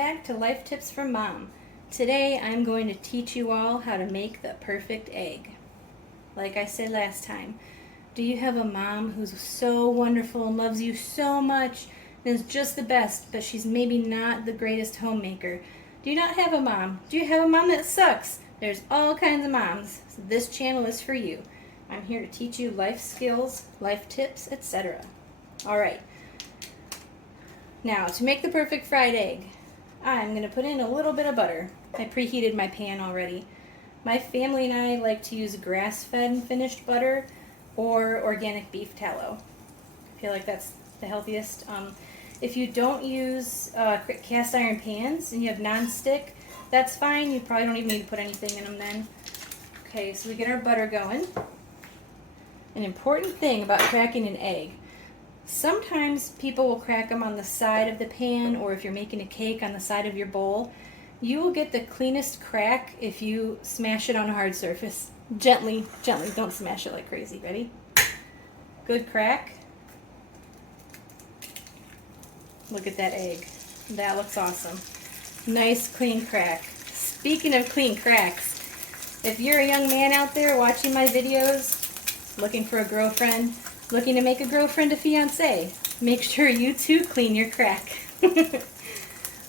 back to Life Tips from Mom. Today I'm going to teach you all how to make the perfect egg. Like I said last time, do you have a mom who's so wonderful and loves you so much and is just the best, but she's maybe not the greatest homemaker? Do you not have a mom? Do you have a mom that sucks? There's all kinds of moms, so this channel is for you. I'm here to teach you life skills, life tips, etc. Alright. Now, to make the perfect fried egg, I'm going to put in a little bit of butter. I preheated my pan already. My family and I like to use grass-fed and finished butter or organic beef tallow. I feel like that's the healthiest. If you don't use cast iron pans and you have non-stick, that's fine. You probably don't even need to put anything in them then. Okay, so we get our butter going. An important thing about cracking an egg. Sometimes people will crack them on the side of the pan, or if you're making a cake, on the side of your bowl. You will get the cleanest crack if you smash it on a hard surface. Gently, gently, don't smash it like crazy. Ready? Good crack. Look at that egg. That looks awesome. Nice clean crack. Speaking of clean cracks, if you're a young man out there watching my videos, looking for a girlfriend, looking to make a girlfriend a fiance, make sure you too clean your crack.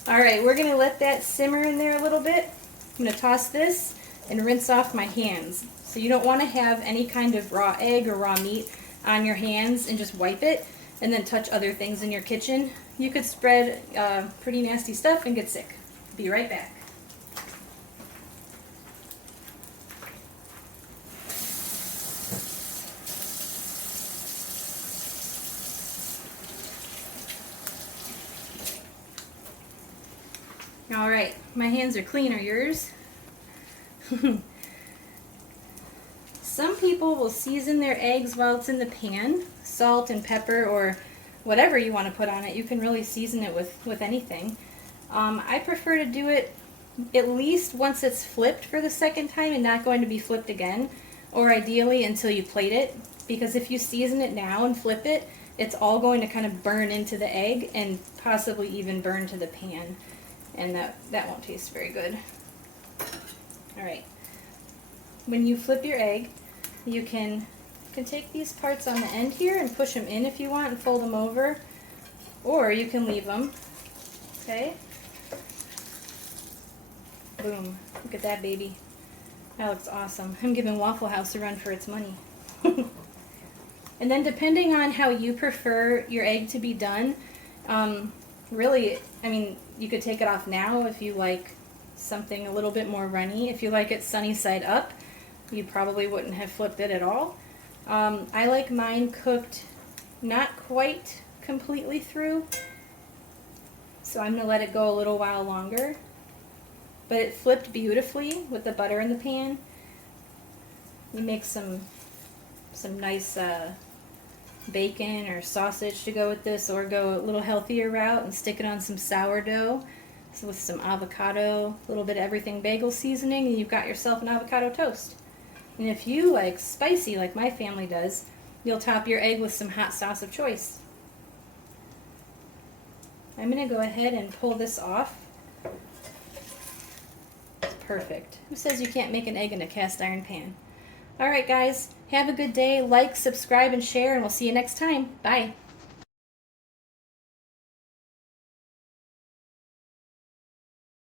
Alright, we're going to let that simmer in there a little bit. I'm going to toss this and rinse off my hands. So you don't want to have any kind of raw egg or raw meat on your hands and just wipe it and then touch other things in your kitchen. You could spread pretty nasty stuff and get sick. Be right back. Alright, my hands are clean. Are yours? Some people will season their eggs while it's in the pan. Salt and pepper or whatever you want to put on it. You can really season it with anything. I prefer to do it at least once it's flipped for the second time and not going to be flipped again. Or ideally until you plate it. Because if you season it now and flip it, it's all going to kind of burn into the egg and possibly even burn to the pan. And that won't taste very good. Alright. When you flip your egg, you can take these parts on the end here and push them in if you want and fold them over. Or you can leave them. Okay? Boom. Look at that baby. That looks awesome. I'm giving Waffle House a run for its money. And then depending on how you prefer your egg to be done, really, I mean, you could take it off now if you like something a little bit more runny. If you like it sunny side up, you probably wouldn't have flipped it at all. I like mine cooked not quite completely through, so I'm going to let it go a little while longer. But it flipped beautifully with the butter in the pan. You make some nice bacon or sausage to go with this, or go a little healthier route and stick it on some sourdough with some avocado, a little bit of everything bagel seasoning, and you've got yourself an avocado toast. And if you like spicy like my family does, you'll top your egg with some hot sauce of choice. I'm going to go ahead and pull this off. It's perfect. Who says you can't make an egg in a cast iron pan? Alright guys, have a good day. Like, subscribe, and share, and we'll see you next time. Bye.